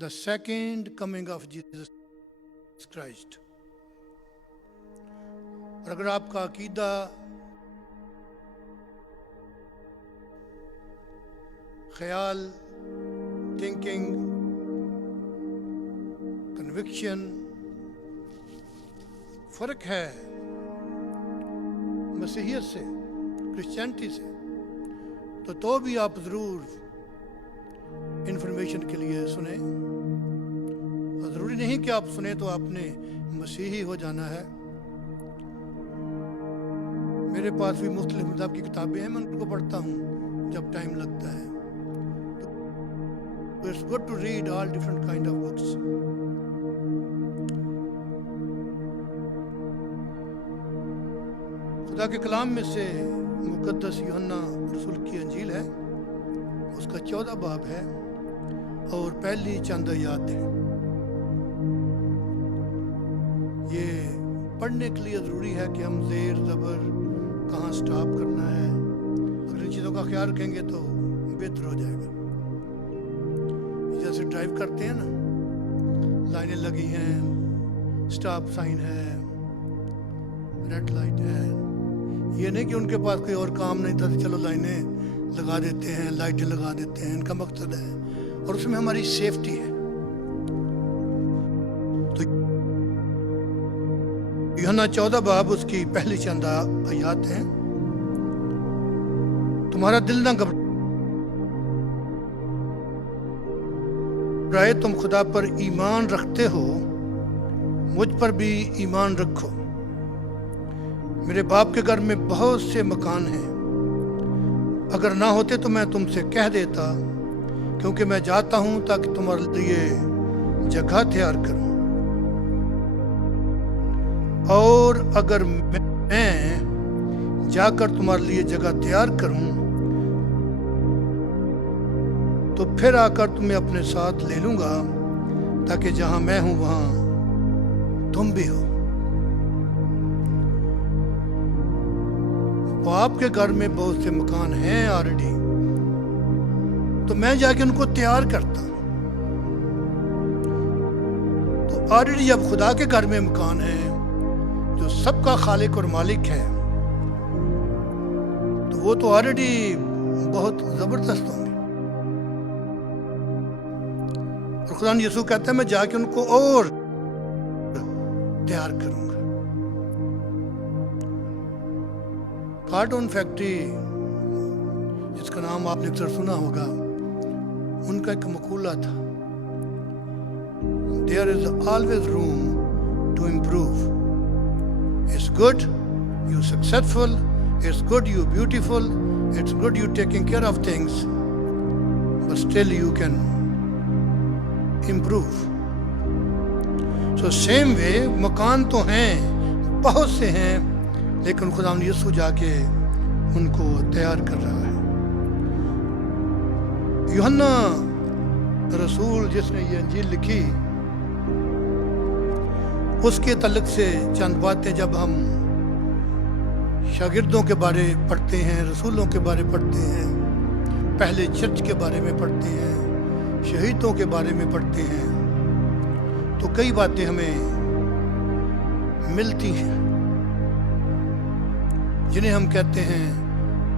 the second coming of Jesus Christ. اور اگر آپ کا عقیدہ خیال تھنکنگ کنوکشن فرق ہے مسیحیت سے کرسچینٹی سے تو بھی آپ ضرور انفارمیشن کے لیے سنیں. اور ضروری نہیں کہ آپ سنیں تو آپ نے مسیحی ہو جانا ہے. میرے پاس بھی مختلف مذہب کی کتابیں ہیں، میں ان کو پڑھتا ہوں جب ٹائم لگتا ہے. It's good to read all different kind of books. خدا کے کلام میں سے مقدس یوحنا رسول کی انجیل ہے، اس کا 14 باب ہے اور پہلی چند آیات ہے. یہ پڑھنے کے لیے ضروری ہے کہ ہم زیر زبر کہاں سٹاپ کرنا ہے. اگر ان چیزوں کا خیال رکھیں گے تو بہتر ہو جائے گا. جیسے ڈرائیو کرتے ہیں نا، لائنیں لگی ہیں، سٹاپ سائن ہے، ریڈ لائٹ ہے. یہ نہیں کہ ان کے پاس کوئی اور کام نہیں تھا تو چلو لائنیں لگا دیتے ہیں، لائٹیں لگا دیتے ہیں. ان کا مقصد ہے اور اس میں ہماری سیفٹی ہے. تو یوحنا 14 باب اس کی پہلی چند آیات ہیں. تمہارا دل نہ گھبرائے، تم خدا پر ایمان رکھتے ہو، مجھ پر بھی ایمان رکھو. میرے باپ کے گھر میں بہت سے مکان ہیں، اگر نہ ہوتے تو میں تم سے کہہ دیتا، کیونکہ میں جاتا ہوں تاکہ تمہارے لیے جگہ تیار کروں. اور اگر میں جا کر تمہارے لیے جگہ تیار کروں تو پھر آ کر تمہیں اپنے ساتھ لے لوں گا، تاکہ جہاں میں ہوں وہاں تم بھی ہو. آپ کے گھر میں بہت سے مکان ہیں آلریڈی، تو میں جا کے ان کو تیار کرتا ہوں. تو آلریڈی جب خدا کے گھر میں مکان ہیں جو سب کا خالق اور مالک ہے، تو وہ تو آلریڈی بہت زبردست ہوں گے. اور خدا یسوع کہتا ہے میں جا کے ان کو اور تیار کروں گا. کارٹون فیکٹری، جس کا نام آپ نے اکثر سنا ہوگا، ان کا ایک مقولہ تھا، There is always room to improve. It's good, you're successful, it's good, you're beautiful, it's good, you're taking care of things, but still you can improve. So same way, مکان تو ہیں، بہت سے ہیں، لیکن خدا یسوع جا کے ان کو تیار کر رہا ہے. یوحنا رسول جس نے یہ انجیل لکھی، اس کے تعلق سے چند باتیں جب ہم شاگردوں کے بارے پڑھتے ہیں، رسولوں کے بارے پڑھتے ہیں، پہلے چرچ کے بارے میں پڑھتے ہیں، شہیدوں کے بارے میں پڑھتے ہیں، تو کئی باتیں ہمیں ملتی ہیں جنہیں ہم کہتے ہیں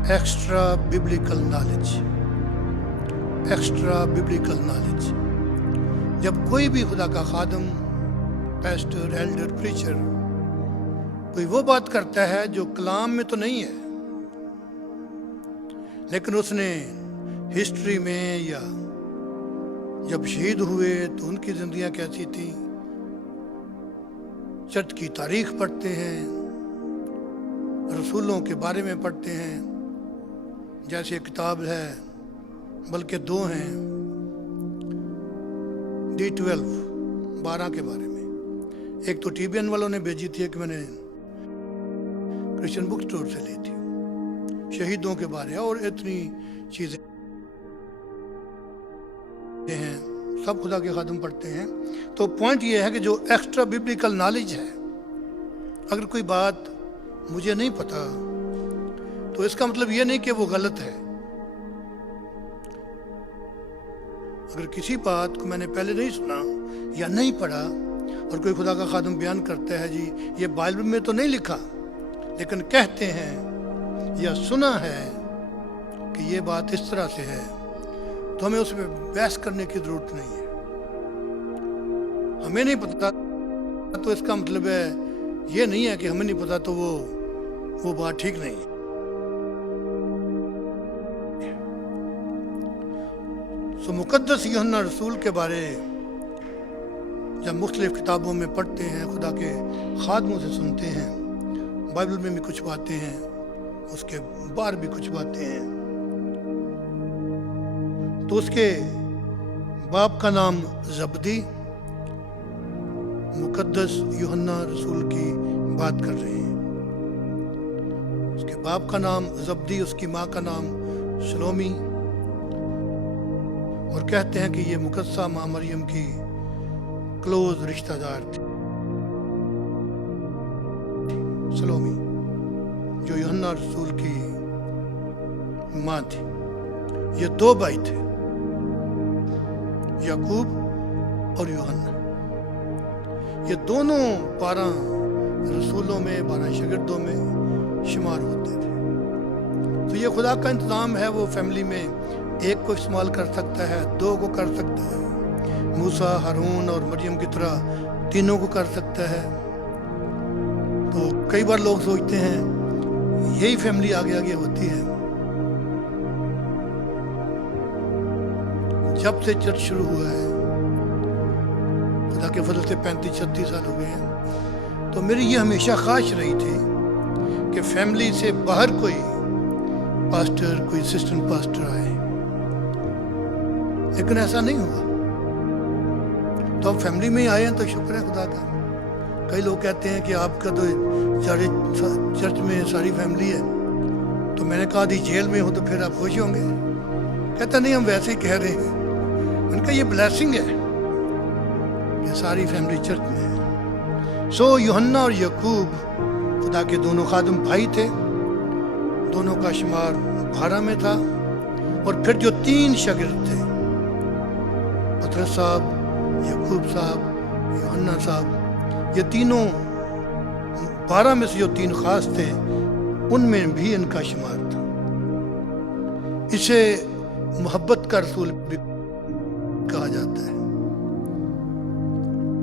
extra biblical knowledge. Extra biblical knowledge. جب کوئی بھی خدا کا خادم، پیسٹر، ایلڈر، پریچر کوئی وہ بات کرتا ہے جو کلام میں تو نہیں ہے، لیکن اس نے ہسٹری میں یا جب شہید ہوئے تو ان کی زندگیاں کیسی تھیں، چرچ کی تاریخ پڑھتے ہیں، رسولوں کے بارے میں پڑھتے ہیں. جیسے کتاب ہے، بلکہ 2 ہیں، D12 12 کے بارے میں. ایک تو TBN والوں نے بھیجی تھی، ایک میں نے کرسچن بک سٹور سے لی تھی، شہیدوں کے بارے. اور اتنی چیزیں ہیں، سب خدا کے خادم پڑھتے ہیں. تو پوائنٹ یہ ہے کہ جو ایکسٹرا ببلیکل نالج ہے، اگر کوئی بات مجھے نہیں پتا تو اس کا مطلب یہ نہیں کہ وہ غلط ہے. अगर किसी बात को मैंने पहले नहीं सुना या नहीं पढ़ा और कोई खुदा का खादम बयान करता है जी ये बाइबल में तो नहीं लिखा, लेकिन कहते हैं या सुना है कि ये बात इस तरह से है, तो हमें उस पर बहस करने की जरूरत नहीं है। हमें नहीं पता तो इसका मतलब है ये नहीं है कि हमें नहीं पता तो वो बात ठीक नहीं है। सो मुकद्दस यूहन्ना रसूल के बारे जब मुख्तलिफ किताबों में पढ़ते हैं, खुदा के खादमों से सुनते हैं, बाइबल में भी कुछ बातें हैं, उसके बाहर भी कुछ बातें हैं, तो उसके बाप का नाम जबदी, मुकद्दस यूहन्ना रसूल की बात कर रहे हैं। उसके बाप का नाम जबदी, उसकी माँ का नाम शलोमी, और कहते हैं कि ये मुकद्दसा माँ मरियम की क्लोज रिश्तेदार थी सलोमी, जो यूहन्ना रसूल की माँ थी। ये दो भाई थे, याकूब और यूहन्ना। ये दोनों 12 रसूलों में, 12 शागिर्दों में शुमार होते थे। तो ये खुदा का इंतज़ाम है, वो फैमिली में एक को इस्तेमाल कर सकता है, 2 को कर सकता है, मूसा, हारून और मरियम की तरह 3 को कर सकता है। तो कई बार लोग सोचते हैं यही फैमिली आगे आगे होती है। जब से चर्च शुरू हुआ है, खुदा के फजल से 35-36 साल हो गए हैं, तो मेरी ये हमेशा ख्वाहिश रही थी कि फैमिली से बाहर कोई पास्टर, कोई असिस्टेंट पास्टर आए, लेकिन ऐसा नहीं हुआ। तो अब फैमिली में ही आए हैं तो शुक्र है खुदा का। कई लोग कहते हैं कि आपका तो सारे चर्च में सारी फैमिली है, तो मैंने कहा दी जेल में हो तो फिर आप खुश होंगे। कहता नहीं, हम वैसे ही कह रहे हैं। उनका ये ब्लेसिंग है कि सारी फैमिली चर्च में है। सो यूहन्ना और याकूब खुदा के दोनों खादम भाई थे, दोनों का शुमार 12 में था। और फिर जो 3 शागिर्द थे, पतरस साहब, याकूब साहब, यूहन्ना साहब, ये तीनों 12 में से जो 3 खास थे, उनमें भी इनका शुमार था। इसे मोहब्बत का रसूल भी कहा जाता है।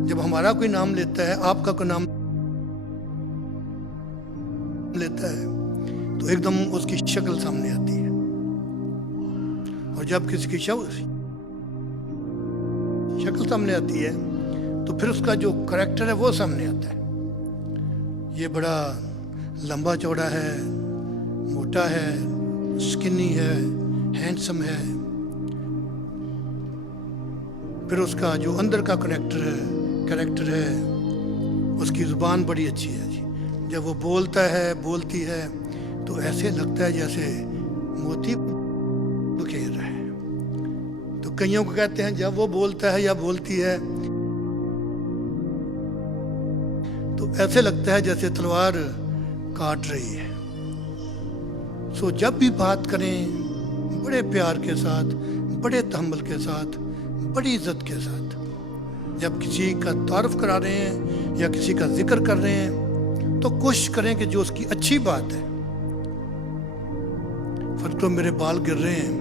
जब हमारा कोई नाम लेता है, आपका कोई नाम लेता है, तो एकदम उसकी शक्ल सामने आती है। और जब किसी की शक्ल सामने आती है तो फिर उसका जो करैक्टर है वो सामने आता है। ये बड़ा लंबा चौड़ा है, मोटा है, स्किनी है, हैंडसम है। फिर उसका जो अंदर का करैक्टर है, उसकी ज़ुबान बड़ी अच्छी है जी। जब वो बोलता है, बोलती है, तो ऐसे लगता है जैसे मोती बिखेर रहा है। तो कईयों को कहते हैं जब वो बोलता है या बोलती है तो ऐसे लगता है जैसे तलवार काट रही है। सो जब भी बात करें बड़े प्यार के साथ, बड़े तहम्मुल के साथ, बड़ी इज्जत के साथ। जब किसी का तारुफ करा रहे हैं या किसी का जिक्र कर रहे हैं तो कोशिश करें कि जो उसकी अच्छी बात है। फिर तो मेरे बाल गिर रहे हैं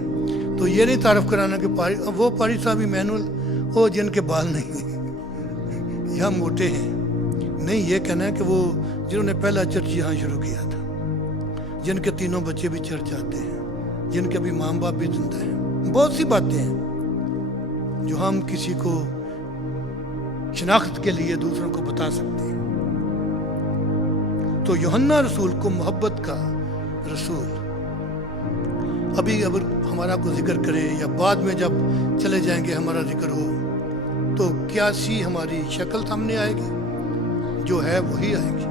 तो ये नहीं तारुफ कराना कि वो पारी साहब मैनुअल वो जिनके बाल नहीं या मोटे हैं। नहीं, ये कहना है कि वो जिन्होंने पहला चर्च यहाँ शुरू किया था, जिनके 3 बच्चे भी चर्च जाते हैं, जिनके अभी माँ बाप भी जिंदा हैं। बहुत सी बातें हैं जो हम किसी को शिनाख्त के लिए दूसरों को बता सकते हैं। तो यूहन्ना रसूल को मोहब्बत का रसूल, अभी अगर हमारा को जिक्र करे या बाद में जब चले जाएंगे हमारा जिक्र हो, तो क्या सी हमारी शक्ल सामने आएगी, जो है वही आएगी।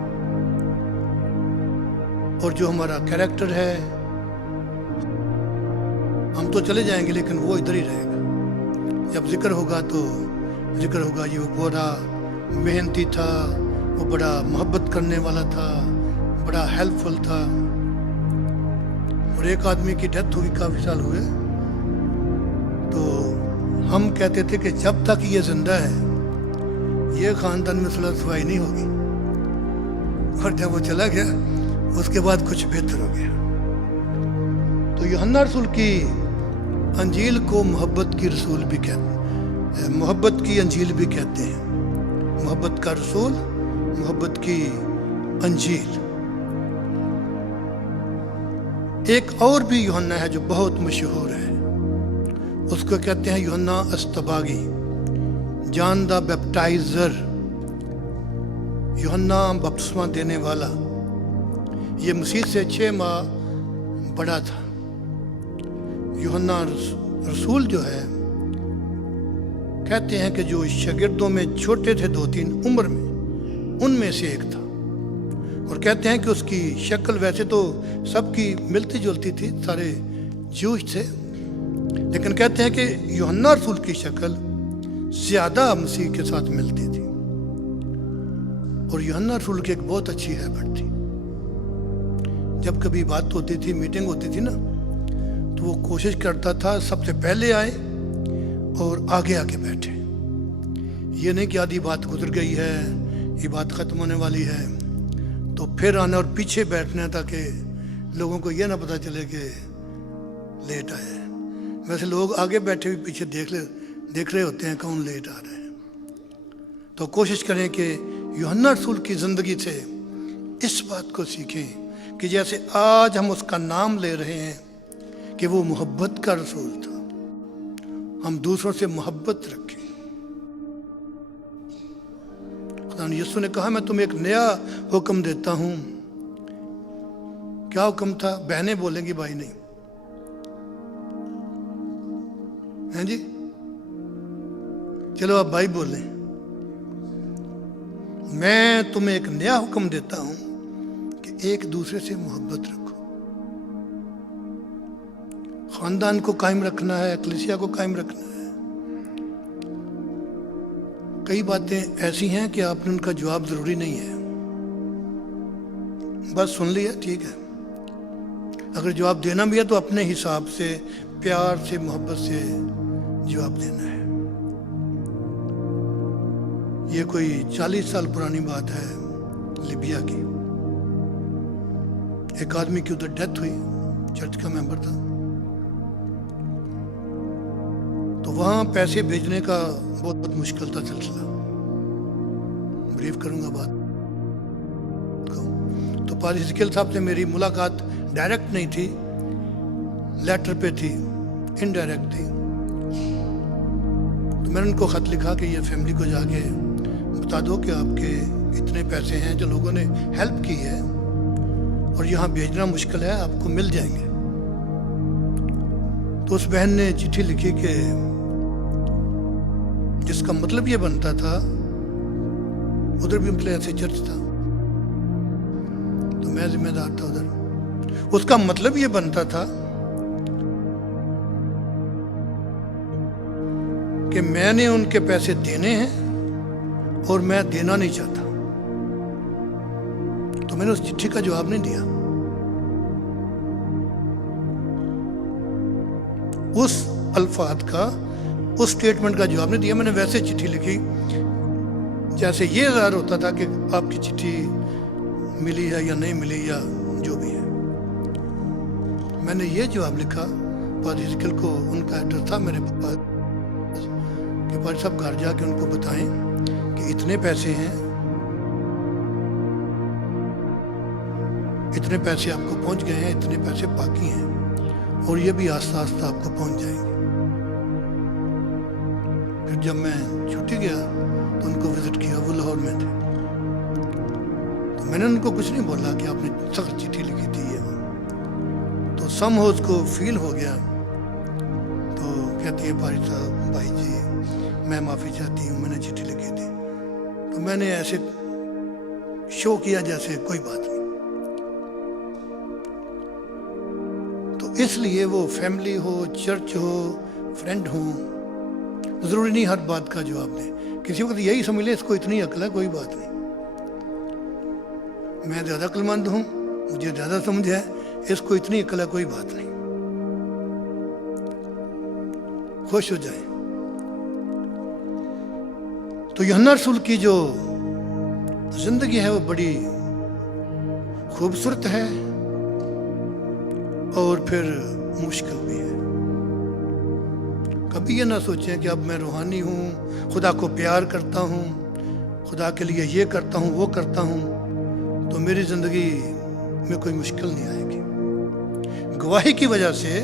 और जो हमारा कैरेक्टर है, हम तो चले जाएंगे लेकिन वो इधर ही रहेगा। जब जिक्र होगा तो जिक्र होगा ये वो बड़ा मेहनती था, वो बड़ा मोहब्बत करने वाला था, बड़ा हेल्पफुल था। और एक आदमी की डेथ हुई, काफ़ी साल हुए, तो ہم کہتے تھے کہ جب تک یہ زندہ ہے یہ خاندان میں صلح صفائی نہیں ہوگی، اور جب وہ چلا گیا اس کے بعد کچھ بہتر ہو گیا۔ تو یوحنا رسول کی انجیل کو محبت کی رسول بھی کہتے ہیں، محبت کی انجیل بھی کہتے ہیں، محبت کا رسول، محبت کی انجیل۔ ایک اور بھی یوحنا ہے جو بہت مشہور ہے، اس کو کہتے ہیں یوحنا استباغی، جان دا بیپٹائزر، یوحنا بپتسمہ دینے والا۔ یہ مسیح سے 6 ماہ بڑا تھا۔ یوحنا رسول جو ہے کہتے ہیں کہ جو شاگردوں میں چھوٹے تھے 2-3 عمر میں، ان میں سے ایک تھا، اور کہتے ہیں کہ اس کی شکل ویسے تو سب کی ملتی جلتی تھی، سارے جوش تھے، لیکن کہتے ہیں کہ یوحنا رسول کی شکل زیادہ مسیح کے ساتھ ملتی تھی، اور یوحنا رسول کی ایک بہت اچھی ہیبٹ تھی، جب کبھی بات ہوتی تھی، میٹنگ ہوتی تھی نا، تو وہ کوشش کرتا تھا سب سے پہلے آئے اور آگے آ کے بیٹھے۔ یہ نہیں کہ آدھی بات گزر گئی ہے، یہ بات ختم ہونے والی ہے تو پھر آنا اور پیچھے بیٹھنا تاکہ لوگوں کو یہ نہ پتہ چلے کہ لیٹ آئے۔ ویسے لوگ آگے بیٹھے بھی پیچھے دیکھ رہے ہوتے ہیں کون لیٹ آ رہے ہیں۔ تو کوشش کریں کہ یوحنا رسول کی زندگی سے اس بات کو سیکھیں کہ جیسے آج ہم اس کا نام لے رہے ہیں کہ وہ محبت کا رسول تھا، ہم دوسروں سے محبت رکھیں۔ خدا یسوع نے کہا میں تمہیں ایک نیا حکم دیتا ہوں۔ کیا حکم تھا؟ بہنیں بولیں گی، بھائی نہیں ہیں جی، چلو آپ بھائی بولیں۔ میں تمہیں ایک نیا حکم دیتا ہوں کہ ایک دوسرے سے محبت رکھو۔ خاندان کو قائم رکھنا ہے، کلیسیا کو قائم رکھنا ہے۔ کئی باتیں ایسی ہیں کہ آپ نے ان کا جواب ضروری نہیں ہے، بس سن لیا ٹھیک ہے۔ اگر جواب دینا بھی ہے تو اپنے حساب سے، پیار سے، محبت سے جواب دینا ہے۔ یہ کوئی 40 سال پرانی بات ہے لیبیا کی۔ ایک آدمی کی ادھر ڈیتھ ہوئی، چرچ کا ممبر تھا، تو وہاں پیسے بھیجنے کا بہت مشکل تھا سلسلہ۔ بریف کروں گا بات کو۔ تو پادری حزقیل صاحب سے میری ملاقات ڈائریکٹ نہیں تھی، لیٹر پہ تھی، انڈائریکٹ تھی۔ تو میں نے ان کو خط لکھا کہ یہ فیملی کو جا کے بتا دو کہ آپ کے اتنے پیسے ہیں جو لوگوں نے ہیلپ کی ہے اور یہاں بھیجنا مشکل ہے، آپ کو مل جائیں گے۔ تو اس بہن نے چٹھی لکھی کہ جس کا مطلب یہ بنتا تھا، ادھر بھی مطلب ایسے چرچ تھا تو میں ذمہ دار تھا ادھر، اس کا مطلب یہ بنتا تھا کہ میں نے ان کے پیسے دینے ہیں اور میں دینا نہیں چاہتا۔ تو میں نے اس چٹھی کا جواب نہیں دیا، اس الفاظ کا، اس سٹیٹمنٹ کا جواب نہیں دیا۔ میں نے ویسے چٹھی لکھی جیسے یہ ظاہر ہوتا تھا کہ آپ کی چٹھی ملی ہے یا نہیں ملی یا جو بھی ہے۔ میں نے یہ جواب لکھا پادری حزقیل کو، ان کا ایڈریس تھا میرے پاس، کہ پادری صاحب گھر جا کے ان کو بتائیں کہ اتنے پیسے ہیں، اتنے پیسے آپ کو پہنچ گئے ہیں، اتنے پیسے باقی ہیں، اور یہ بھی آہستہ آہستہ آپ کو پہنچ جائیں گے۔ پھر جب میں چھٹی گیا تو ان کو وزٹ کیا، وہ لاہور میں تھے، تو میں نے ان کو کچھ نہیں بولا کہ آپ نے سخت چٹھی لکھی تھی یہ، تو سم ہو اس کو فیل ہو گیا۔ تو کہتی ہے پادری صاحب، بھائی جی میں معافی چاہتی ہوں، میں نے چٹھی لکھی تھی۔ تو میں نے ایسے شو کیا جیسے کوئی بات نہیں۔ تو اس لیے وہ فیملی ہو، چرچ ہو، فرینڈ ہو، ضروری نہیں ہر بات کا جواب دیں۔ کسی وقت یہی سمجھ لیں اس کو اتنی عقل ہے، کوئی بات نہیں، میں زیادہ عقل مند ہوں، مجھے زیادہ سمجھ ہے، اس کو اتنی عقل ہے، کوئی بات نہیں، خوش ہو جائیں۔ تو यूहन्ना रसूल की जो जिंदगी है वो बड़ी खूबसूरत है और फिर मुश्किल भी है। कभी ये ना सोचें कि अब मैं रूहानी हूँ, खुदा को प्यार करता हूँ, खुदा के लिए ये करता हूँ वो करता हूँ तो मेरी ज़िंदगी में कोई मुश्किल नहीं आएगी। गवाही की वजह से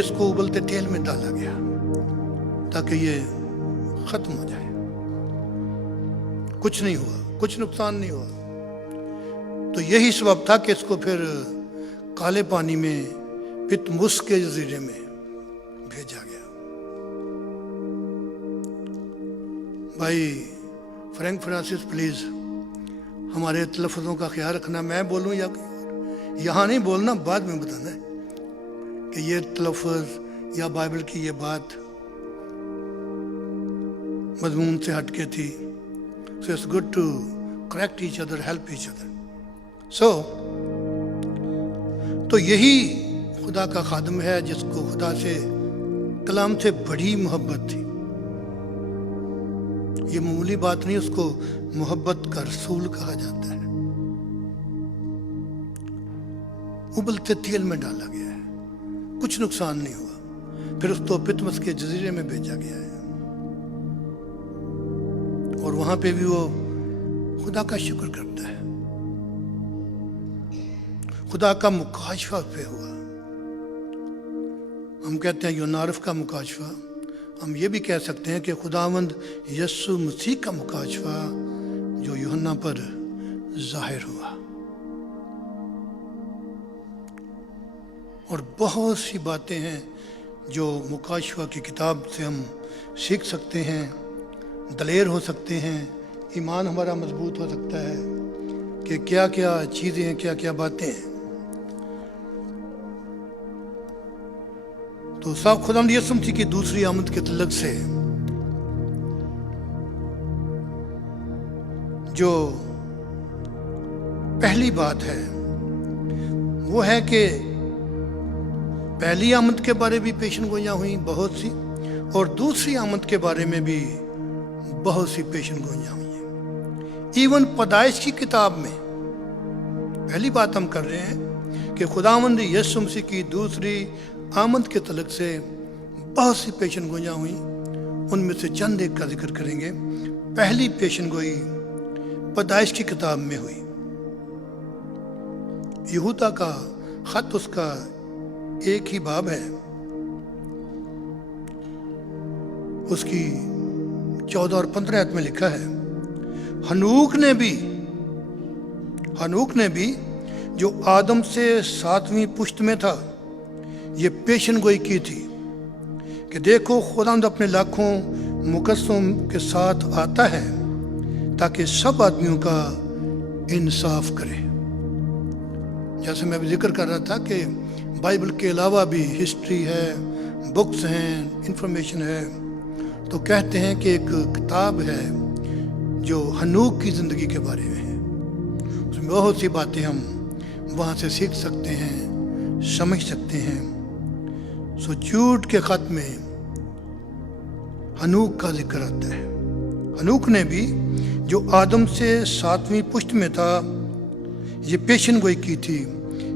इसको उबलते तेल में डाला गया ताकि ये ख़त्म हो जाए। कुछ नहीं हुआ, कुछ नुकसान नहीं हुआ। तो यही सबब था कि इसको फिर काले पानी में पितमुस के जजीरे में भेजा गया। भाई फ्रैंक फ्रांसिस प्लीज़ हमारे तलफ़्फ़ुज़ों का ख्याल रखना। मैं बोलूँ या कोई और, यहाँ नहीं बोलना, बाद में बताना है कि ये तलफ़्फ़ुज़ या बाइबल की ये बात मज़मून से हटके थी। So it's good to correct each other, help each other. So तो यही खुदा का खादम है जिसको खुदा से कलाम से बड़ी मोहब्बत थी। ये मामूली बात नहीं, उसको मोहब्बत का रसूल कहा जाता है। उबलते तेल में डाला गया है, कुछ नुकसान नहीं हुआ। फिर उसको पितमस के जजीरे में भेजा गया है और वहां पे भी वो खुदा का शुक्र करता है। खुदा का मुकाशफा पे हुआ। हम कहते हैं यूनारफ का मुकाशफा, हम ये भी कह सकते हैं कि खुदावंद यस्सु मसीह का मुकाशफा जो यूहन्ना पर जाहिर हुआ। और बहुत सी बातें हैं जो मुकाशफा की किताब से हम सीख सकते हैं, दलेर हो सकते हैं, ईमान हमारा मजबूत हो सकता है कि क्या क्या चीज़ें हैं, क्या क्या बातें हैं। तो साहब खुदावंद यीशु मसीह की दूसरी आमद के तल्लुक से जो पहली बात है वो है कि पहली आमद के बारे भी पेशन गोइयाँ हुई बहुत सी, और दूसरी आमद के बारे में भी बहुत सी पेशन गोइयाँ हुई हैं। इवन पैदाइश की किताब में पहली बात हम कर रहे हैं कि खुदावंद यीशु मसीह की दूसरी आमद के तल्लुक से बहुत सी पेशन गोइयाँ हुई। उनमें से चंद एक का जिक्र करेंगे। पहली पेशन गोई पैदाइश की किताब में हुई। यहूदा का खत, उसका एक ही बाब है, उसकी 14 और 15 आयत में लिखा है, हनूक ने भी जो आदम से 7वीं पुश्त में था ये पेशन गोई की थी कि देखो खुदावंद अपने लाखों मुकद्दसों के साथ आता है ताकि सब आदमियों का इंसाफ करे। जैसे मैं भी जिक्र कर रहा था कि बाइबल के अलावा भी हिस्ट्री है, बुक्स हैं, इंफॉर्मेशन है। तो कहते हैं कि एक किताब है जो हनूक की ज़िंदगी के बारे में है। उसमें बहुत सी बातें हम वहाँ से सीख सकते हैं, समझ सकते हैं। सो जूड के खत में हनूक का जिक्र आता है। हनूक ने भी जो आदम से 7वीं पुश्त में था ये पेशन गोई की थी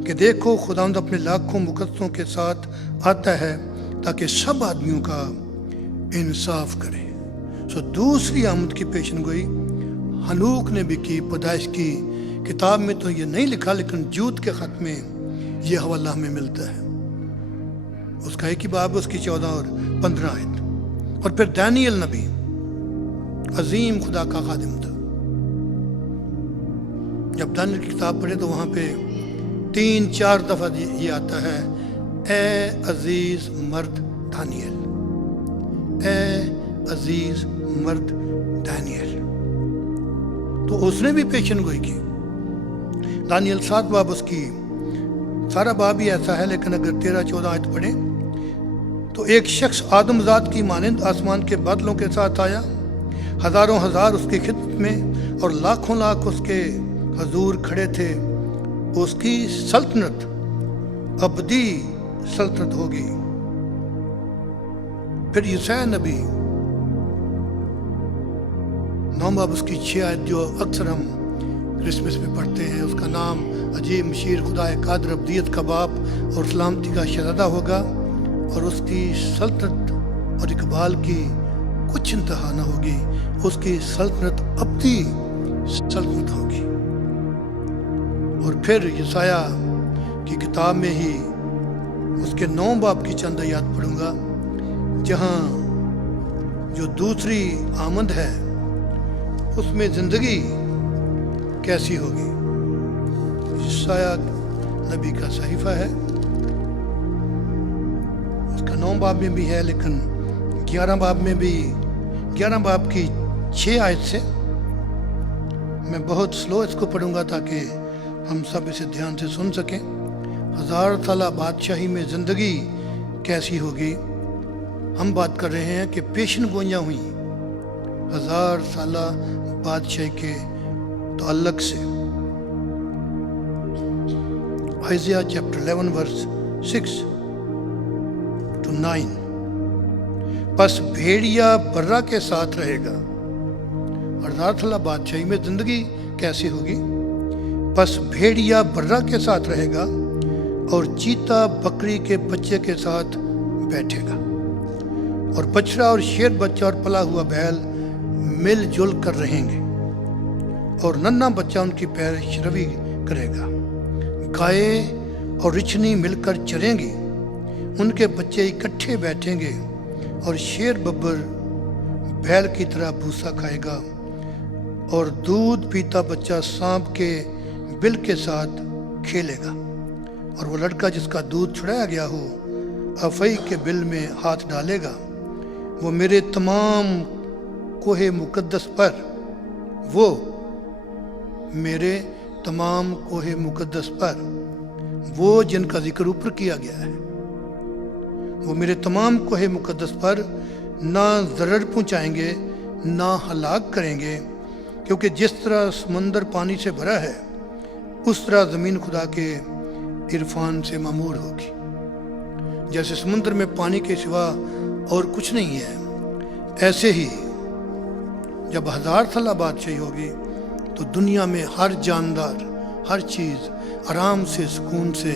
कि देखो खुदावंद अपने लाखों मुकद्दसों के साथ आता है ताकि सब आदमियों का इंसाफ करे। सो दूसरी आमद की पेशन गोई हनूक ने भी की। पैदाइश की किताब में तो ये नहीं लिखा, लेकिन जूद के खत में ये हवाला हमें मिलता है। उसका एक ही बाब, उसकी 14 और 15 आयत। और फिर दानियल नबी अजीम खुदा का खादिम था। जब दानियल की किताब पढ़े तो वहाँ पे 3-4 दफ़ा ये आता है, ए अजीज मर्द दानियल, ए अजीज मर्द दानियल। तो उसने भी पेशन गोई की। दानियल 7 बाब, उसकी सारा बाब ही ऐसा है, लेकिन अगर 13-14 आयत पढ़े तो एक शख्स आदमजात की मानंद आसमान के बादलों के साथ आया, हजारों हजार उसकी खिदमत में और लाखों लाख उसके हजूर खड़े थे। उसकी सल्तनत अबदी सल्तनत होगी। फिर यशायाह नबी 9 बाब उसकी 6 आयत जो अक्सर हम क्रिसमस में पढ़ते हैं, उसका नाम अजीब मशीर खुदाए कादर अब्दियत का बाप और सलामती का शहज़ादा होगा, और उसकी सल्तनत और इकबाल की कुछ इंतहा न होगी। उसकी सल्तनत अब्दी सल्तनत होगी। और फिर यशाया की किताब में ही उसके 9 बाब की चंद आयत पढ़ूंगा, जहाँ जो दूसरी आमद है उसमें ज़िंदगी कैसी होगी। यशाया नबी का सहीफ़ा है, उसका 9 बाब में भी है, लेकिन 11 बाब में भी 11 बाब की 6 आयत से मैं बहुत स्लो इसको पढ़ूंगा ताकि हम सब इसे ध्यान से सुन सकें। 1000 साल बादशाही में ज़िंदगी कैसी होगी। हम बात कर रहे हैं कि पेशन गोइयाँ हुई 1000 साल बादशाही के ताल्लुक से। आइज़िया चैप्टर 11 वर्स 6 to 9। बस भेड़िया बर्रा के साथ रहेगा। 1000 साल बादशाही में ज़िंदगी कैसी होगी। बस भेड़िया बर्रा के साथ रहेगा और चीता बकरी के बच्चे के साथ बैठेगा, और बछड़ा और शेर बच्चा और पला हुआ बैल मिलजुल कर रहेंगे, और नन्हा बच्चा उनकी पैर शरवी करेगा। गाय और रिछनी मिलकर चरेंगी, उनके बच्चे इकट्ठे बैठेंगे, और शेर बब्बर बैल की तरह भूसा खाएगा, और दूध पीता बच्चा सांप के बिल के साथ खेलेगा। और वो लड़का जिसका दूध छुड़ाया गया हो अफई के बिल में हाथ डालेगा। वो मेरे तमाम कोहे मुकद्दस पर, वो मेरे तमाम कोहे मुकद्दस पर, वो जिनका जिक्र ऊपर किया गया है, वो मेरे तमाम कोहे मुकद्दस पर ना ज़रर पहुँचाएंगे ना हलाक करेंगे, क्योंकि जिस तरह समंदर पानी से भरा है उस तरह ज़मीन खुदा के इरफान से मामूर होगी। जैसे समुद्र में पानी के सिवा और कुछ नहीं है, ऐसे ही जब 1000 साल बादशाही होगी तो दुनिया में हर जानदार, हर चीज़ आराम से सुकून से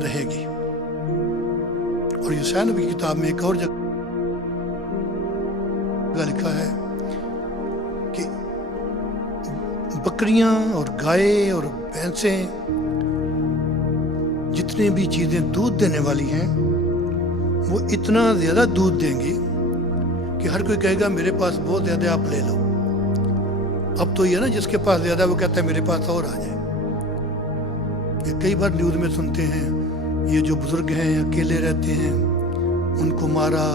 रहेगी। और यशाया नबी की किताब में एक और जगह लिखा है कि बकरियां और गाय और भैंसें, जितने भी चीज़ें दूध देने वाली हैं, वो इतना ज़्यादा दूध देंगी कि हर कोई कहेगा मेरे पास बहुत ज़्यादा, आप ले लो। अब तो ये ना, जिसके पास ज़्यादा वो कहता है मेरे पास और आ जाए। ये कई बार न्यूज़ में सुनते हैं, ये जो बुज़ुर्ग हैं अकेले रहते हैं, उनको मारा,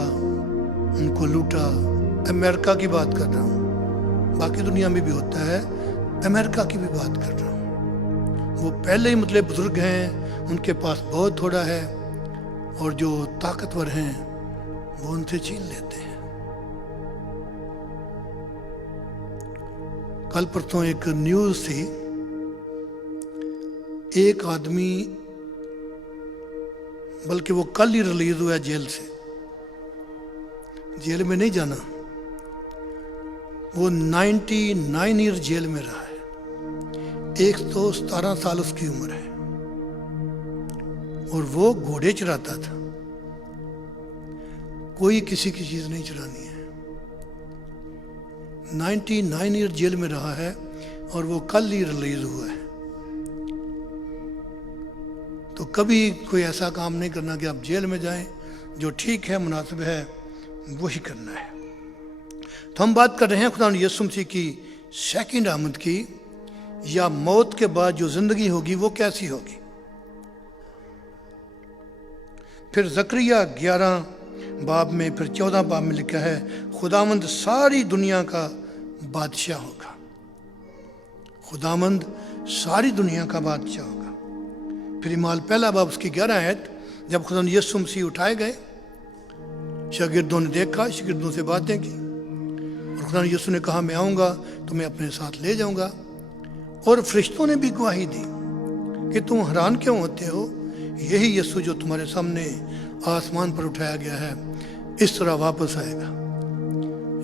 उनको लूटा। अमेरिका की बात कर रहा हूँ, बाकी दुनिया में भी होता है, अमेरिका की भी बात कर रहा हूँ। वो पहले ही मतलब बुज़ुर्ग हैं, उनके पास बहुत थोड़ा है, और जो ताकतवर हैं वो उनसे छीन लेते हैं। कल परसों एक न्यूज़ थी, एक आदमी, बल्कि वो कल ही रिलीज हुआ जेल से, जेल में नहीं जाना, वो 99 ईयर जेल में रहा है। 117 साल उसकी उम्र है, और वो घोड़े चराता था। कोई किसी की चीज नहीं चरानी है। 99 ईयर जेल में रहा है, और वो कल ही रिलीज हुआ है। तो कभी कोई ऐसा काम नहीं करना कि आप जेल में जाएं, जो ठीक है, मुनासिब है, वही करना है। तो हम बात कर रहे हैं खुदा यीशु मसीह की सेकंड आमद की, या मौत के बाद जो जिंदगी होगी वो कैसी होगी। फिर ज़करिया 11 बाब में, फिर 14 बाब में लिखा है, खुदावंद सारी दुनिया का बादशाह होगा। खुदावंद सारी दुनिया का बादशाह होगा। फिर इमाल पहला बाब उसकी 11 आयत, जब खुदा यीशु मसीह उठाए गए, शागिर्दों ने देखा, शागिर्दों से बातें की, और खुदा यीशु ने कहा मैं आऊँगा तो मैं अपने साथ ले जाऊँगा। और फरिश्तों ने भी गवाही दी कि तुम हैरान क्यों होते हो, यही यीशु जो तुम्हारे सामने आसमान पर उठाया गया है, इस तरह वापस आएगा।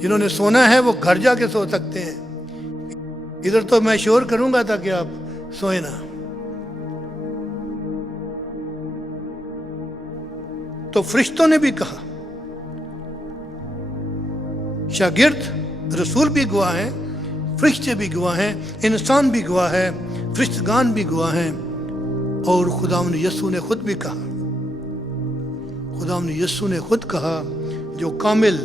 جنہوں نے سونا ہے وہ گھر جا کے سو سکتے ہیں، ادھر تو میں شور کروں گا تاکہ آپ سوئیں نہ۔ تو فرشتوں نے بھی کہا، شاگرد رسول بھی گواہ ہیں، فرشتے بھی گواہ ہیں، انسان بھی گواہ ہے، فرشتگان بھی گواہ ہیں، اور خداوند یسوع نے خود بھی کہا، خداوند یسوع نے خود کہا جو کامل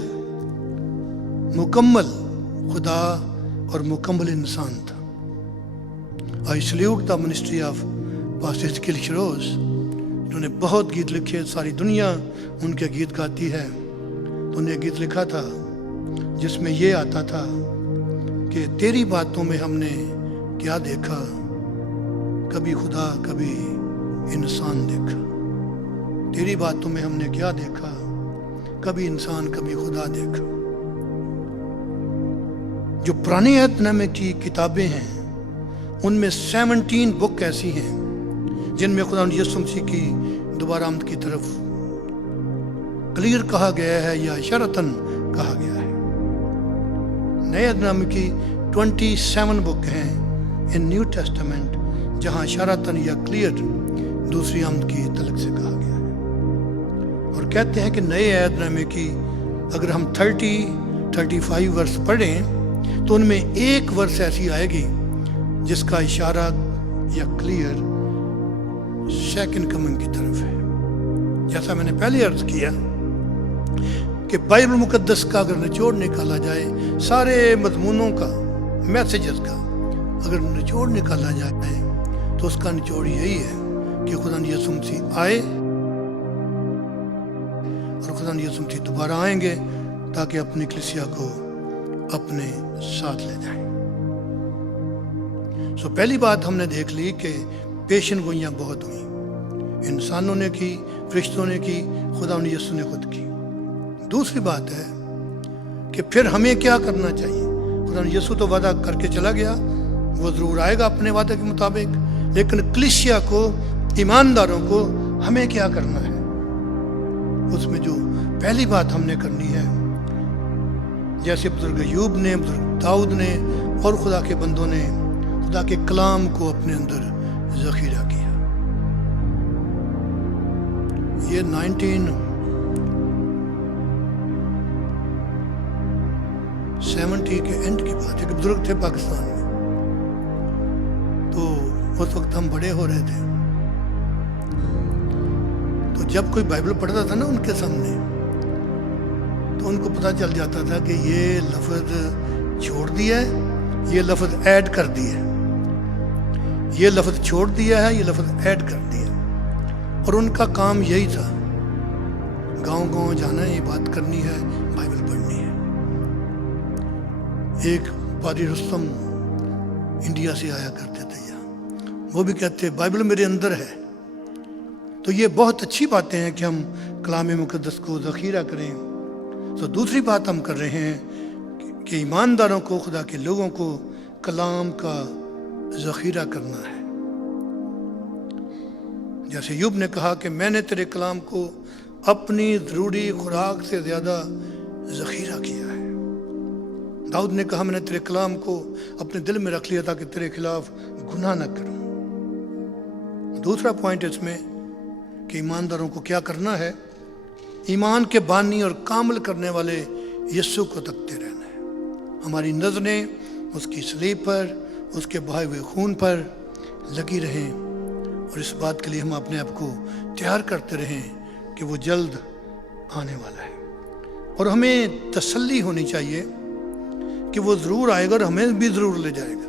مکمل خدا اور مکمل انسان تھا۔ I salute the ministry of Pastor Ezekiel Shiroz، انہوں نے بہت گیت لکھے، ساری دنیا ان کے گیت گاتی ہے۔ تو انہوں نے گیت لکھا تھا جس میں یہ آتا تھا کہ تیری باتوں میں ہم نے کیا دیکھا، کبھی خدا کبھی انسان دیکھا۔ تیری باتوں میں ہم نے کیا دیکھا، کبھی انسان کبھی خدا دیکھا۔ جو پرانی عہد نامے کی کتابیں ہیں ان میں 17 بک ایسی ہیں جن میں خدا یسوع مسیح کی دوبارہ آمد کی طرف کلیئر کہا گیا ہے یا اشارتاً کہا گیا ہے۔ نئے عہد نامے کی 27 بک ہیں ان نیو ٹیسٹمنٹ جہاں اشارتاً یا کلیئر دوسری آمد کی تعلق سے کہا گیا ہے، اور کہتے ہیں کہ نئے عہد نامے کی اگر ہم 35 ورس پڑھیں تو ان میں ایک ورس ایسی آئے گی جس کا اشارہ یا کلیئر سیکنڈ کمنگ کی طرف ہے۔ جیسا میں نے پہلے عرض کیا کہ بائبل مقدس کا اگر نچوڑ نکالا جائے، سارے مضمونوں کا، میسیجز کا اگر نچوڑ نکالا جائے تو اس کا نچوڑ یہی ہے کہ خدا یسوع مسیح آئے اور خدا یسوع مسیح دوبارہ آئیں گے تاکہ اپنی کلیسیا کو اپنے ساتھ لے جائیں۔ پہلی بات ہم نے دیکھ لی کہ پیشن گوئیاں بہت ہوئیں، انسانوں نے کی، فرشتوں نے کی، خدا یسوع نے خود کی۔ دوسری بات ہے کہ پھر ہمیں کیا کرنا چاہیے۔ خدا یسوع تو وعدہ کر کے چلا گیا، وہ ضرور آئے گا اپنے وعدے کے مطابق، لیکن کلیسیا کو، ایمانداروں کو ہمیں کیا کرنا ہے۔ اس میں جو پہلی بات ہم نے کرنی ہے، جیسے بزرگ ایوب نے، بزرگ داؤد نے اور خدا کے بندوں نے خدا کے کلام کو اپنے اندر ذخیرہ کیا۔ یہ 1970 کے اینڈ کی بات ہے کہ بزرگ تھے پاکستان میں، تو اس وقت ہم بڑے ہو رہے تھے، تو جب کوئی بائبل پڑھتا تھا نا ان کے سامنے تو ان کو پتہ چل جاتا تھا کہ یہ لفظ چھوڑ دیا ہے، یہ لفظ ایڈ کر دیا ہے، یہ لفظ چھوڑ دیا ہے، یہ لفظ ایڈ کر دیا۔ اور ان کا کام یہی تھا، گاؤں گاؤں جانا ہے، یہ بات کرنی ہے، بائبل پڑھنی ہے۔ ایک پادری رستم انڈیا سے آیا کرتے تھے یہاں، وہ بھی کہتے بائبل میرے اندر ہے۔ تو یہ بہت اچھی باتیں ہیں کہ ہم کلام مقدس کو ذخیرہ کریں۔ تو دوسری بات ہم کر رہے ہیں کہ ایمانداروں کو، خدا کے لوگوں کو کلام کا ذخیرہ کرنا ہے۔ جیسے ایوب نے کہا کہ میں نے تیرے کلام کو اپنی ضروری خوراک سے زیادہ ذخیرہ کیا ہے۔ داؤد نے کہا میں نے تیرے کلام کو اپنے دل میں رکھ لیا تاکہ تیرے خلاف گناہ نہ کروں۔ دوسرا پوائنٹ اس میں کہ ایمانداروں کو کیا کرنا ہے، ایمان کے بانی اور کامل کرنے والے یسوع کو تکتے رہنا ہے۔ ہماری نظریں اس کی صلیب پر، اس کے بہائے ہوئے خون پر لگی رہیں، اور اس بات کے لیے ہم اپنے آپ کو تیار کرتے رہیں کہ وہ جلد آنے والا ہے۔ اور ہمیں تسلی ہونی چاہیے کہ وہ ضرور آئے گا اور ہمیں بھی ضرور لے جائے گا،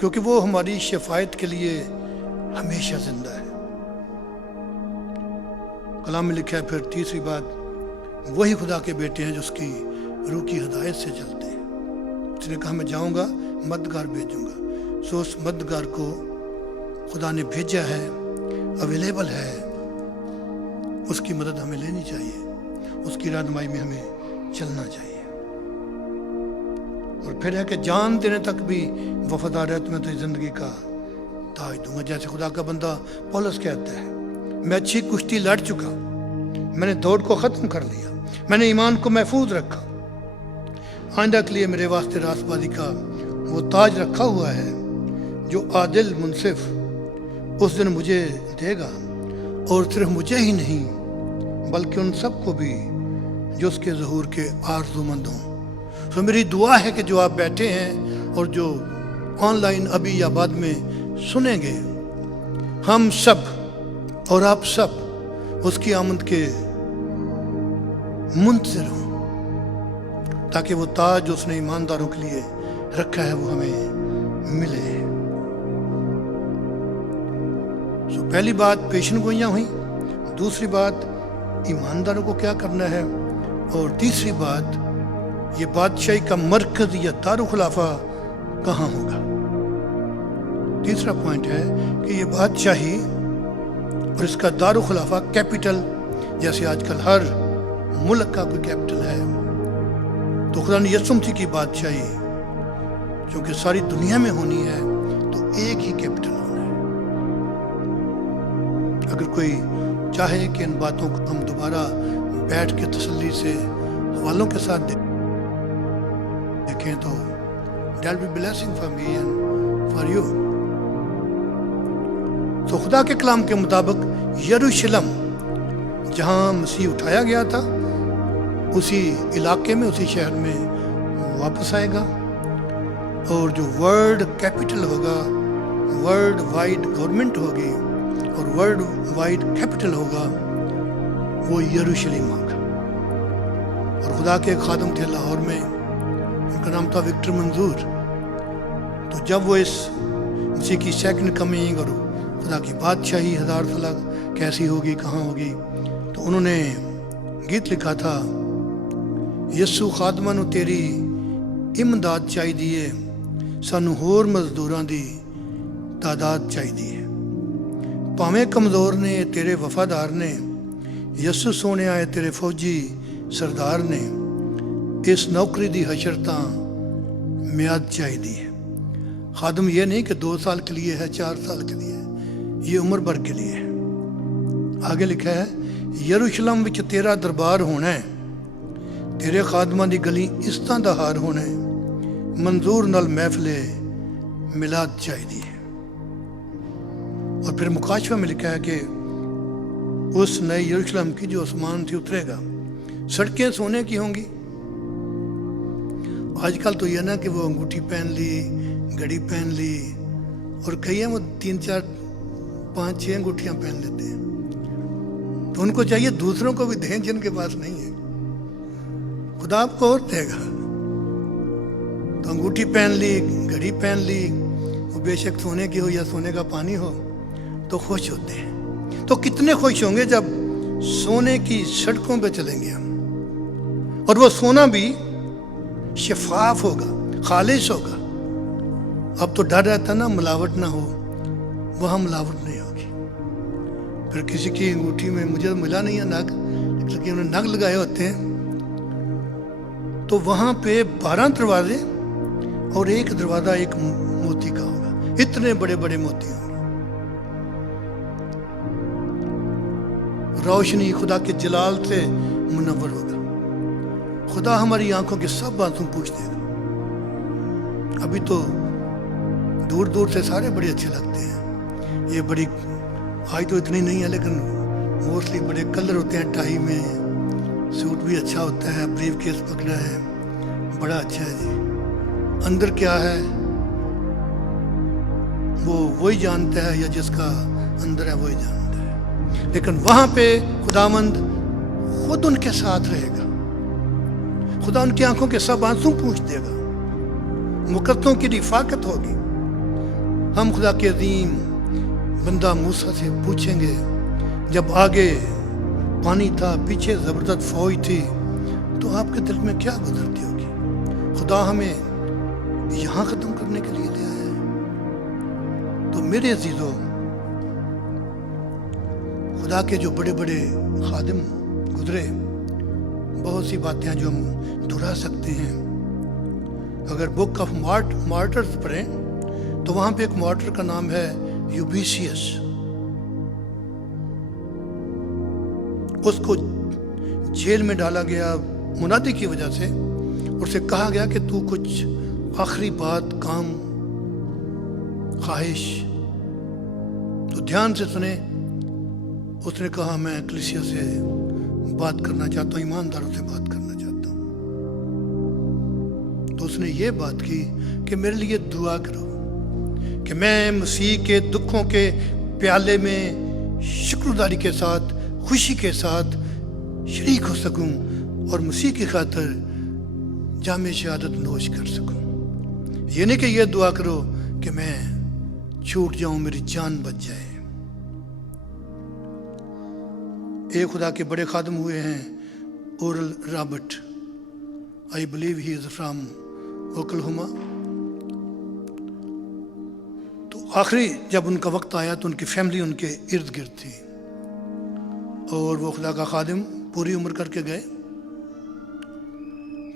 کیونکہ وہ ہماری شفاعت کے لیے ہمیشہ زندہ ہے۔ کلام میں لکھا ہے پھر تیسری بات، وہی خدا کے بیٹے ہیں جو اس کی روح کی ہدایت سے چلتے ہیں۔ اس نے کہا میں جاؤں گا، مددگار بھیجوں گا۔ سو اس مددگار کو خدا نے بھیجا ہے، اویلیبل ہے، اس کی مدد ہمیں لینی چاہیے، اس کی رہنمائی میں ہمیں چلنا چاہیے۔ اور پھر ہے کہ جان دینے تک بھی وفادار ہے، تمہیں تو زندگی کا تاج دوں گا۔ جیسے خدا کا بندہ پولس کہتا ہے میں اچھی کشتی لڑ چکا، میں نے دوڑ کو ختم کر لیا، میں نے ایمان کو محفوظ رکھا۔ آئندہ کے لیے میرے واسطے راستبازی کا وہ تاج رکھا ہوا ہے جو عادل منصف اس دن مجھے دے گا، اور صرف مجھے ہی نہیں بلکہ ان سب کو بھی جو اس کے ظہور کے آرزو مند ہوں۔ تو میری دعا ہے کہ جو آپ بیٹھے ہیں اور جو آن لائن ابھی یا بعد میں سنیں گے، ہم سب اور آپ سب اس کی آمد کے منتظر ہوں، تاکہ وہ تاج جو اس نے ایمانداروں کے لیے رکھا ہے وہ ہمیں ملے۔ پہلی بات پیشن گوئیاں ہوئیں، دوسری بات ایمانداروں کو کیا کرنا ہے، اور تیسری بات یہ بادشاہی کا مرکز یا دارالخلافہ کہاں ہوگا۔ تیسرا پوائنٹ ہے کہ یہ بادشاہی اور اس کا دارالخلافہ کیپٹل، جیسے آج کل ہر ملک کا کوئی کیپٹل ہے، تو خدا نے یسوع مسیح کی بادشاہی چونکہ ساری دنیا میں ہونی ہے تو ایک ہی کیپٹل ہونا ہے۔ اگر کوئی چاہے کہ ان باتوں کو ہم دوبارہ بیٹھ کے تسلی سے حوالوں کے ساتھ دیکھیں تو that'll be blessing for me and for you۔ تو خدا کے کلام کے مطابق یروشلم جہاں مسیح اٹھایا گیا تھا اسی علاقے میں، اسی شہر میں واپس آئے گا، اور جو ورلڈ کیپٹل ہوگا، ورلڈ وائڈ گورنمنٹ ہوگی اور ورلڈ وائڈ کیپٹل ہوگا، وہ یروشلم ہوگا۔ اور خدا کے ایک خادم تھے لاہور میں، ان کا نام تھا وکٹر منظور۔ تو جب وہ اس مسیح کی سیکنڈ کمنگ اور خدا کی بادشاہی 1000 سالہ کیسی ہوگی، کہاں ہوگی، تو انہوں نے گیت لکھا تھا، یسو خادمہ نو تیری امداد چاہیدی ہے، سانو ہور مزدوراں دی تعداد چاہیدی ہے، پاویں کمزور نے تیرے وفادار نے، یسو سونے آئے تیرے فوجی سردار نے، اس نوکری دی حشر تاں میعاد چاہیدی ہے۔ خادم یہ نہیں کہ 2 سال کے لیے ہے، 4 سال کے لیے ہے، یہ عمر بھر کے لیے ہے۔ آگے لکھا ہے، یروشلم وچ تیرا دربار ہونا ہے، تیرے خادماں دی گلی اس طرح دا ہار ہونا ہے، منظور نال محفل میلاد چاہیدی ہے۔ اور پھر مکاشفہ میں لکھا ہے کہ اس نئے یروشلم کی جو آسمان سے اترے گا، سڑکیں سونے کی ہوں گی۔ آج کل تو یہ نا کہ وہ انگوٹھی پہن لی، گھڑی پہن لی، اور کئی ہیں وہ 3 4 5 6 انگوٹھیاں پہن لیتے ہیں، تو ان کو چاہیے دوسروں کو بھی دیں جن کے پاس نہیں ہے، خدا آپ کو اور دے گا۔ تو انگوٹھی پہن لی، گھڑی پہن لی، وہ بے شک سونے کی ہو یا سونے کا پانی ہو، تو خوش ہوتے ہیں۔ تو کتنے خوش ہوں گے جب سونے کی سڑکوں پہ چلیں گے ہم، اور وہ سونا بھی شفاف ہوگا، خالص ہوگا۔ اب تو ڈر رہتا نا ملاوٹ نہ ہو، وہاں ملاوٹ نہیں ہوگی۔ پھر کسی کی انگوٹھی میں، مجھے ملا نہیں ہے نگ، لیکن انہوں نے نگ لگائے ہوتے ہیں، تو وہاں پہ 12 دروازے اور ایک دروازہ ایک موتی کا ہوگا، اتنے بڑے بڑے موتی ہوں گے۔ روشنی خدا کے جلال سے منور ہوگا۔ خدا ہماری آنکھوں کے سب آنسوں پوچھ دے گا۔ ابھی تو دور دور سے سارے بڑے اچھے لگتے ہیں، یہ بڑی آج تو اتنی نہیں ہے، لیکن موسٹلی بڑے کلر ہوتے ہیں، ٹائی میں سوٹ بھی اچھا ہوتا ہے، بریف کیس پکڑا ہے، بڑا اچھا ہے جی۔ اندر کیا ہے وہ وہی جانتا ہے، یا جس کا اندر ہے وہی جانتا ہے، لیکن وہاں پہ خداوند خود ان کے ساتھ رہے گا۔ خدا ان کی آنکھوں کے سب آنسوں پوچھ دے گا، مقدسوں کی رفاقت ہوگی۔ ہم خدا کے عظیم بندہ موسیٰ سے پوچھیں گے، جب آگے پانی تھا، پیچھے زبردست فوج تھی، تو آپ کے دل میں کیا گزرتی ہوگی؟ خدا ہمیں یہاں ختم کرنے کے لیے لے آیا ہے۔ تو میرے عزیزوں، خدا کے جو بڑے بڑے خادم گزرے، بہت سی باتیں جو ہم دہرا سکتے ہیں۔ اگر بک آف مارٹرز پڑھیں تو وہاں پہ ایک مارٹر کا نام ہے یوبیسیس۔ اس کو جیل میں ڈالا گیا منادی کی وجہ سے، उससे कहा गया कि तू कुछ आखिरी बात, काम, ख्वाहिश तो ध्यान से सुने। उसने कहा मैं कलीसिया से बात करना चाहता हूँ, ईमानदारों से बात करना चाहता हूँ। तो उसने ये बात की कि मेरे लिए दुआ करो कि मैं मसीह के दुखों के प्याले में शुक्रगुजारी के साथ, खुशी के साथ शरीक हो सकूं और मसीह की खातिर जामे शहादत नोश कर सकूं। ये नहीं कि ये दुआ करो कि मैं छूट जाऊं, मेरी जान बच जाए। एक खुदा के बड़े खादम हुए हैं oral Robert, I believe he is from Oklahoma. तो आखिरी जब उनका वक्त आया तो उनकी फैमिली उनके इर्द गिर्द थी और वो खुदा का खादिम पूरी उम्र करके गए।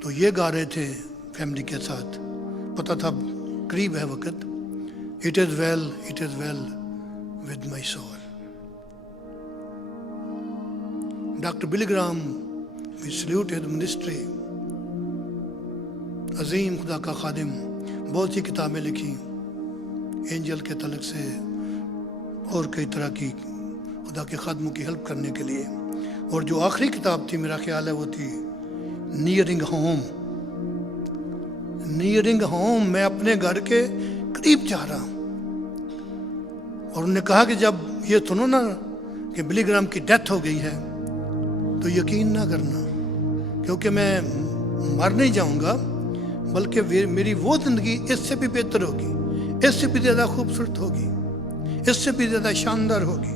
तो ये गा रहे थे फैमिली के साथ, पता था करीब है वक्त, it is well with my soul. Doctor Billy Graham, we salute his ministry. अजीम खुदा का खादिम, बहुत सी किताबें लिखी एंजल के तलक से और कई तरह की खुदा के खादमों की हेल्प करने के लिए। और जो आखिरी किताब थी मेरा ख्याल है वो थी नियरिंग होम। नियरिंग होम, मैं अपने घर के करीब जा रहा हूँ। और उन्होंने कहा कि जब ये सुनो ना कि बिली ग्राहम की डेथ हो गई है तो यकीन ना करना, क्योंकि मैं मर नहीं जाऊंगा, बल्कि मेरी वो ज़िंदगी इससे भी बेहतर होगी, इससे भी ज़्यादा खूबसूरत होगी, इससे भी ज़्यादा शानदार होगी।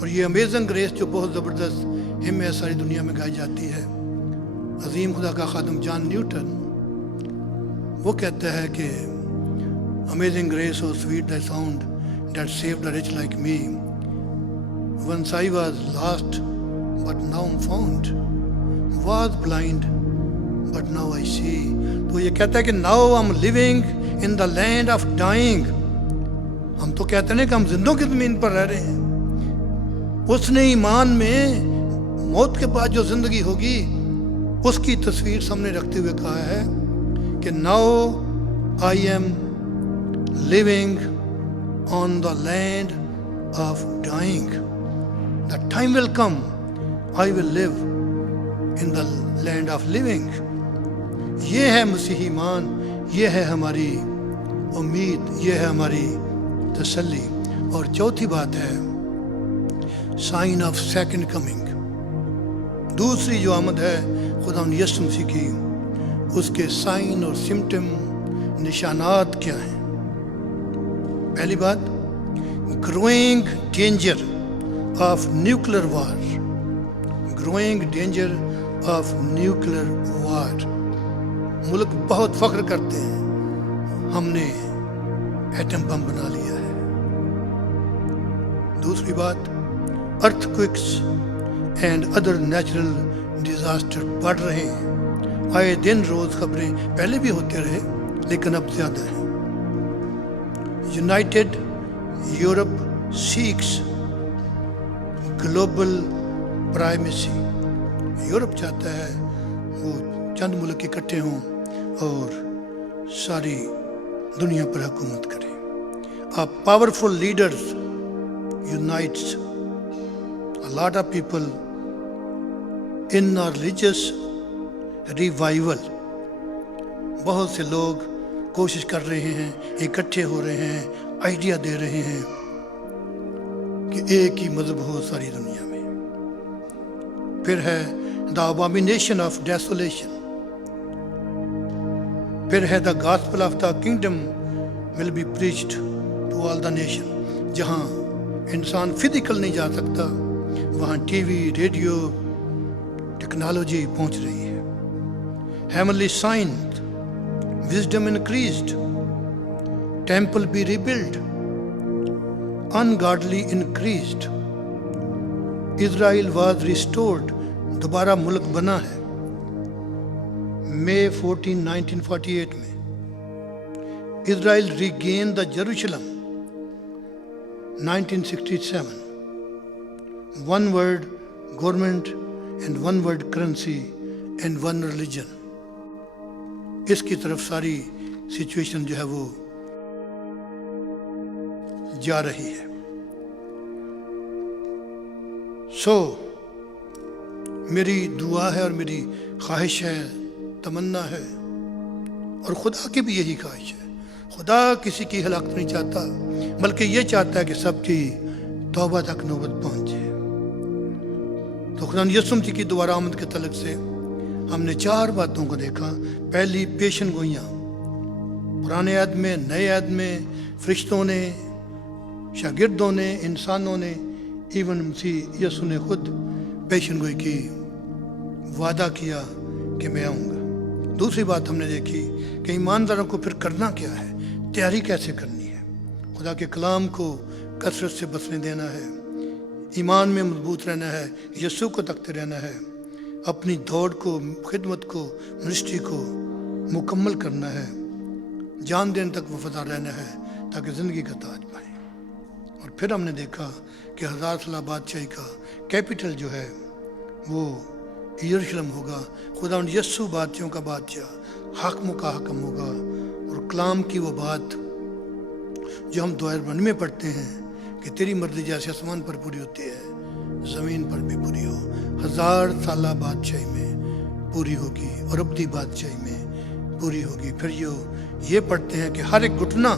और ये अमेजिंग ग्रेस जो बहुत ज़बरदस्त हिम है सारी दुनिया में गाई जाती है। अजीम खुदा का खादम जॉन न्यूटन वो कहता है कि amazing grace how sweet the sound that saved a wretch like me, once I was lost but now am found, was blind but now I see. तो ये कहता है कि now I am living in the land of dying. हम तो कहते हैं कि हम जिंदों की ज़मीन पर रह रहे हैं। उसने ईमान में मौत के बाद जो जिंदगी होगी उसकी तस्वीर सामने रखते हुए कहा है कि now I am living on the land of dying, the time will come I will live in the land of living. ये है मसीही ईमान, ये है हमारी उम्मीद, ये है हमारी तसल्ली। और चौथी बात है साइन ऑफ सेकंड कमिंग। दूसरी जो आमद है खुदा यीशु मसीह की, उसके साइन और सिम्टम, निशानात क्या हैं? पहली बात, growing danger of nuclear war. Growing danger of nuclear war. मुल्क बहुत फख्र करते हैं हमने एटम बम बना लिया है। दूसरी बात, earthquakes and other natural disaster बढ़ रहे हैं। आए दिन रोज खबरें, पहले भी होते रहे लेकिन अब ज्यादा है। United Europe seeks global primacy. Europe चाहता है वो चंद मुल्क इकट्ठे हों और सारी दुनिया पर हुकूमत करें। A powerful leaders unites a lot of people in a religious revival. बहुत से लोग कोशिश कर रहे हैं, इकट्ठे हो रहे हैं, आइडिया दे रहे हैं कि एक ही मजहब हो सारी दुनिया में। फिर है द अबॉमिनेशन ऑफ डेसोलेशन। फिर है the gospel of the kingdom will be preached to all the nation. जहाँ इंसान फिजिकल नहीं जा सकता वहाँ टीवी, रेडियो, टेक्नोलॉजी पहुँच रही है। Heavenly sign, wisdom increased, temple be rebuild, ungodly increased, Israel was restored, दोबारा मुल्क बना है। मई 14, 1948 में Israel regain the Jerusalem. 1967 one world government and one world currency in one religion. इसकी तरफ सारी सिचुएशन जो है वो जा रही है. मेरी दुआ है और मेरी ख्वाहिश है, तमन्ना है, और खुदा की भी यही ख्वाहिश है. खुदा किसी की हलाकत नहीं चाहता, बल्कि ये चाहता है कि सबकी तौबा तक नौबत पहुंचे. तो खुदा यीशु मसीह की दोबारा आमद के तलक से हमने 4 बातों को देखा. पहली, पेशन गोइयाँ. पुराने अहद में, नए अहद में फरिश्तों ने, शागिर्दों ने, इंसानों ने, इवन मसीह यीशु ने खुद पेशन गोई की, वादा किया कि मैं आऊँगा. दूसरी बात हमने देखी कि ईमानदारों को फिर करना क्या है, तैयारी कैसे करनी है. खुदा के कलाम को कसरत से बसने देना है, ईमान में मजबूत रहना है, यीशु को तकते रहना है, अपनी दौड़ को, खिदमत को, मिनिस्ट्री को मुकम्मल करना है, जान देने तक वफादार रहना है ताकि ज़िंदगी का ताज पाए. और फिर हमने देखा कि 1000 साल बादशाही का कैपिटल जो है वो यरूशलेम होगा. खुदा यीशु बादशाहों का बादशाह, हाकिमों का हाकिम होगा. और कलाम की वो बात जो हम दुआ में पढ़ते हैं कि तेरी मर्जी जैसे आसमान पर पूरी होती है, ज़मीन पर भी पूरी हो. 1000 साल बादशाही में पूरी होगी और अब्दी बादशाही में पूरी होगी. फिर ये पढ़ते हैं कि हर एक घुटना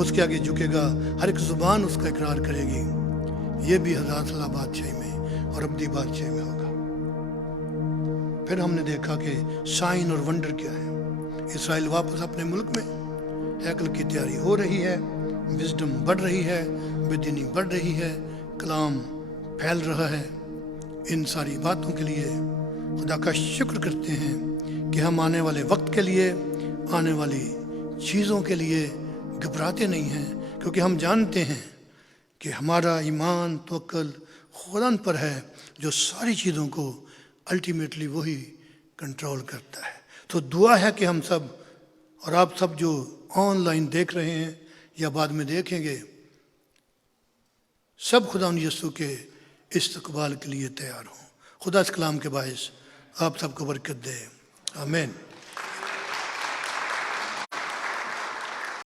उसके आगे झुकेगा, हर एक ज़ुबान उसका इकरार करेगी. ये भी 1000 साल बादशाही में और अब्दी बादशाही में होगा. फिर हमने देखा कि साइन और वंडर क्या है. इसराइल वापस अपने मुल्क में, हैकल की तैयारी हो रही है, विजडम बढ़ रही है, बेदीनी बढ़ रही है, कलाम फैल रहा है. इन सारी बातों के लिए खुदा का शुक्र करते हैं कि हम आने वाले वक्त के लिए, आने वाली चीज़ों के लिए घबराते नहीं हैं, क्योंकि हम जानते हैं कि हमारा ईमान तवक्कुल खुदा पर है जो सारी चीज़ों को अल्टीमेटली वही कंट्रोल करता है. तो दुआ है कि हम सब और आप सब जो ऑनलाइन देख रहे हैं या बाद में देखेंगे, सब खुदा यीशु के इस्तकबाल के लिए तैयार हों. खुदा इस कलाम के बायस आप सबको बरकत दे. आमीन.